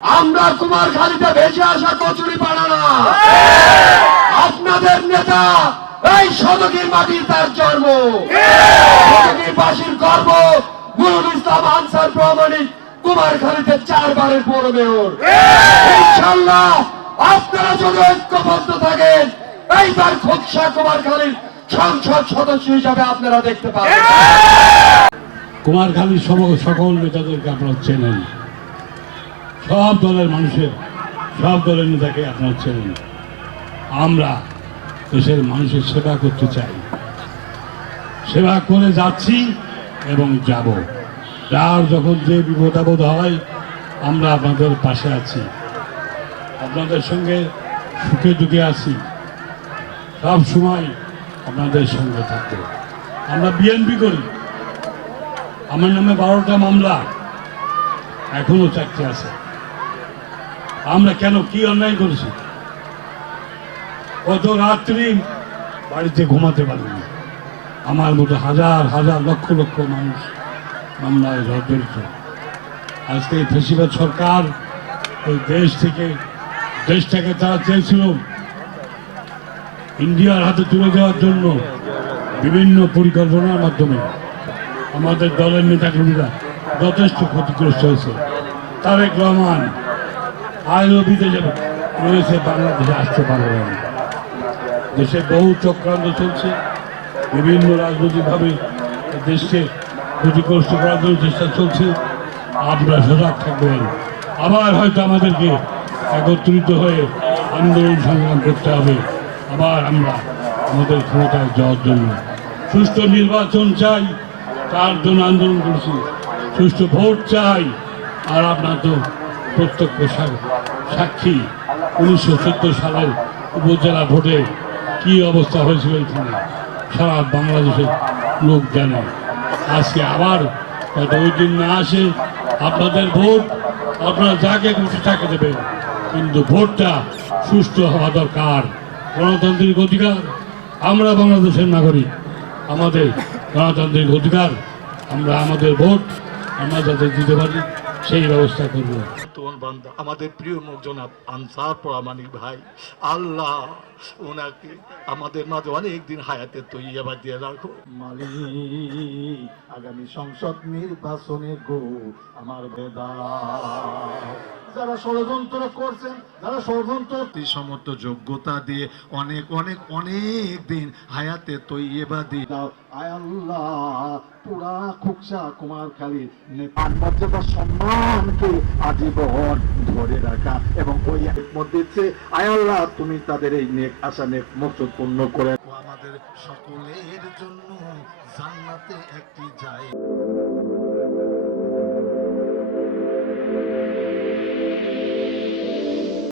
আমরা কুমারখালীতে ভেসে আসা কচুরি পাড়া না, আপনাদের নেতা এই সদগীর মাটি তার জন্ম, সদগীরবাসীর গর্ব নুরুল ইসলাম আনসার প্রমাণিক কুমারখালীতে 4 বারের পৌর মেয়র। ইনশাআল্লাহ আপনারা যদি ঐক্যবদ্ধ থাকেন এইবার খোকসা কুমারখালীর সংসদ সদস্য হিসাবে আপনারা দেখতে পাবেন। কুমারখালীর সকল নেতাদেরকে আপনারা চেনেন, সব দলের মানুষের সব দলের নেতাকে আপনারা চেনেন। আমরা দেশের মানুষের সেবা করতে চাই, সেবা করে যাচ্ছি এবং যাব। যার যখন যে বিপদ আপদ হয় আমরা আপনাদের পাশে আছি, আপনাদের সঙ্গে সুখে দুঃখে আছি, সব সময় আপনাদের সঙ্গে থাকবো। আমরা বিএনপি করি, আমার নামে 12টা মামলা, এখনো 4টে আছে। আমরা কেন কি অন্যায় করেছি? কত রাত্রি বাড়িতে ঘুমাতে পারিনি। আমার মতো হাজার হাজার লক্ষ লক্ষ মানুষ মামলায় জড়িত। আজকে ফেসিবাদ সরকার ওই দেশটাকে তারা চেয়েছিল ইন্ডিয়ার হাতে তুলে দেওয়ার জন্য বিভিন্ন পরিকল্পনার মাধ্যমে। আমাদের দলের নেতাকর্মীরা যথেষ্ট ক্ষতিগ্রস্ত হয়েছে। তারেক রহমান আজও বিদেশে রয়েছে, বাংলাদেশে আসতে পারবে না। দেশে বহু চক্রান্ত চলছে, বিভিন্ন রাজনৈতিকভাবে দেশকে ক্ষতিগ্রস্ত করার জন্য চেষ্টা চলছে। আপনারা সজাগ থাকবেন। আবার হয়তো আমাদেরকে একত্রিত হয়ে আন্দোলন সংগ্রাম করতে হবে। আবার আমরা আমাদের ক্ষমতায় যাওয়ার জন্য সুষ্ঠু নির্বাচন চাই, তার জন্য আন্দোলন করছি। সুষ্ঠু ভোট চাই। আর আপনার তো প্রত্যক্ষ সাক্ষী 1914 সালের উপজেলা ভোটে কি অবস্থা হয়েছিল এখানে সারা বাংলাদেশের লোক জানে। আজকে আবার হয়তো ওই দিন না আসে, আপনাদের ভোট আপনারা যাকে খুশি তাকে দেবেন, কিন্তু ভোটটা সুষ্ঠু হওয়া দরকার। গণতান্ত্রিক অধিকার, আমরা বাংলাদেশের নাগরিক, আমাদের গণতান্ত্রিক অধিকার, আমরা আমাদের ভোট আমরা যাতে দিতে পারি সেই ব্যবস্থা করব। আমাদের প্রিয় মুখ জনাব আনসার প্রামাণিক ভাই, আল্লাহ ওনাকে আমাদের মাঝে অনেক দিন হায়াতে তৈয়াবা দিয়ে রাখো। মালিক আগামী সংসদ নির্বাচনে গো আমার বেদা যারা ষড়যন্ত্র করছেন, যারা ষড়যন্ত্র সমস্ত যোগ্যতা দিয়ে অনেক অনেক অনেক দিন হায়াতে তৈয়াবা দিয়ে দাও। আয় আল্লাহ পুরা খোকসা কুমারখালীর নেতার মর্যাদা সম্মানকে আজীবন ধরে রাখা এবং ওই মধ্যে আয় আল্লাহ তুমি তাদের এই নেক আশা নেক মকসদ পূর্ণ করে আমাদের সকলের জন্য জান্নাতে একটি জায়গা।